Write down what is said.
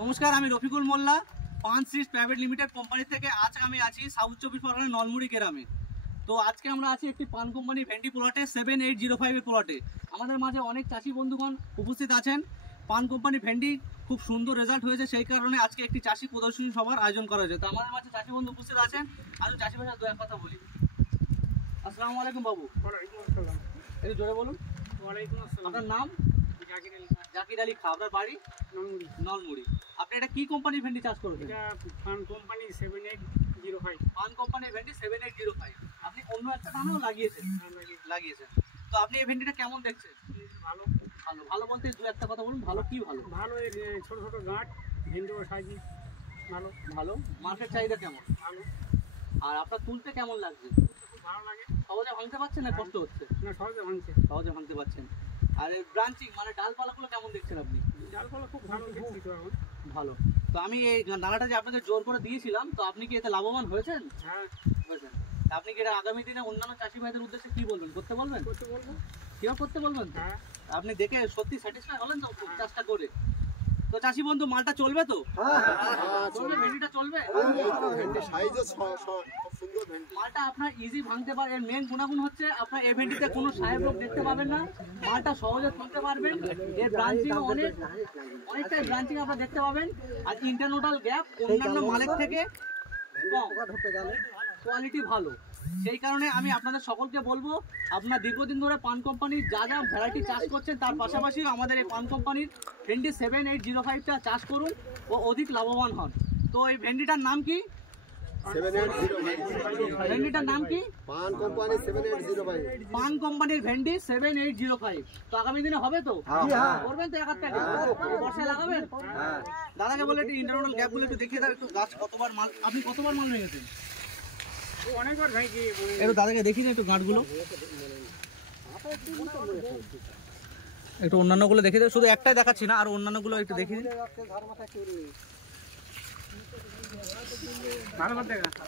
নমস্কার, আমি রফিকুল মোল্লা, পান সিডস প্রাইভেট লিমিটেড কোম্পানি থেকে। আজ আমি আছি সাউথ 24 পরগনা নলমুড়ি গ্রামে। তো আজকে আমরা আছি একটি পান কোম্পানি ভেন্ডি প্লটে 7805 প্লটে। আমাদের মাঝে অনেক চাষি বন্ধুগণ উপস্থিত আছেন। পান কোম্পানি ভেন্ডি খুব সুন্দর রেজাল্ট হয়েছে, সেই কারণে আজকে একটি চাষি প্রদর্শনী সভার আয়োজন করা হয়েছে। তো আমাদের মাঝে চাষি বন্ধু উপস্থিত আছেন। আজ চাষি ভাষা দু এক কথা বলি। আসসালামু আলাইকুম বাবু। একটু জোরে বলুন। আপনার নাম? জাকির আলী খা। আপনার বাড়ি? নলমুড়ি। আপনি এটা কি কোম্পানির ভেন্ডি চাষ করবেন? পান কোম্পানি 7805। পান কোম্পানির ভেন্ডি 7805। আপনি অন্য একটা দানাও লাগিয়েছেন। তো আপনি এই ভেন্ডিটা কেমন দেখছেন? ভালো। ভালো ভালো বলতে দু একটা কথা বলুন। ভালো কি ভালো? ভালো, এর ছোট ছোট গাঁট, ভেন্ডিও সাইজ ভালো। ভালো। মার্কেট চাহিদা কেমন? ভালো। আর আপনার তুলতে কেমন লাগছে? খুব ভালো লাগে। সহজে ভাঙতে পারছেন না কষ্ট হচ্ছে? না, সহজে ভাঙছে। সহজে ভাঙতে পারছেন। আর এই ব্রাঞ্চিং মানে ডালপালাগুলো কেমন দেখছেন আপনি? ডালপালা খুব ভালো দেখছি তো এখন। ভালো। তো আমি এই দানাটা যে আপনাকে জোর করে দিয়েছিলাম, তো আপনি কি এতে লাভবান হয়েছেন? হ্যাঁ, হয়েছেন। আপনি কি এটা আগামী দিনে অন্যান্য চাষি ভাইদের উদ্দেশ্যে কি বলবেন? করতে বলবেন? করতে বলবো। কেউ করতে বলবেন তো? হ্যাঁ। আপনি দেখে সত্যি স্যাটিসফাই হলেন তো চাষটা করে? তো চাষি বন্ধু, মালটা চলবে তো? চলবে? ভেন্ডিটা চলবে? মালটা আপনার ইজি ভাঙতে পারে। এর মেন গুণাগুণ হচ্ছে আপনার এই ভেন্ডিতে কোনো সাহেব রোগ দেখতে পাবেন না। মালটা সহজে তুলতে পারবেন। এর ব্রাঞ্চিং অনেকটাই ব্রাঞ্চিং আপনারা দেখতে পাবেন। আর ইন্টারনোডাল গ্যাপ অন্যান্য মালের থেকে কম, কোয়ালিটি ভালো। সেই কারণে আমি আপনাদের সকলকে বলবো, আপনার দীর্ঘদিন ধরে পান কোম্পানির যা যা ভ্যারাইটি চাষ করছেন, তার পাশাপাশি আমাদের এই পান কোম্পানির ভেন্ডি 7805টা চাষ করুন ও অধিক লাভবান হন। তো এই ভেন্ডিটার নাম কি? 7805। ভেন্ডিটার নাম কি? পান কোম্পানি 7805। পান কোম্পানির ভেন্ডি 7805। তো আগামী দিনে হবে তো? করবেন তো এক হাত থেকে? বর্ষায় লাগাবেন? দাদাকে বলে একটু ইন্টারনাল গ্যাপগুলো একটু দেখিয়ে দাও। একটু গাছ কতবার মাল, আপনি কতবার মাল ভেঙেছেন? অনেকবার ভাইছি। একটু দাদাকে দেখি না একটু গাঁটগুলো, একটু অন্যান্যগুলো দেখে দিন। শুধু একটাই দেখাচ্ছি না, আর অন্যান্যগুলো একটু দেখি দিন। ভালো করে দেখা।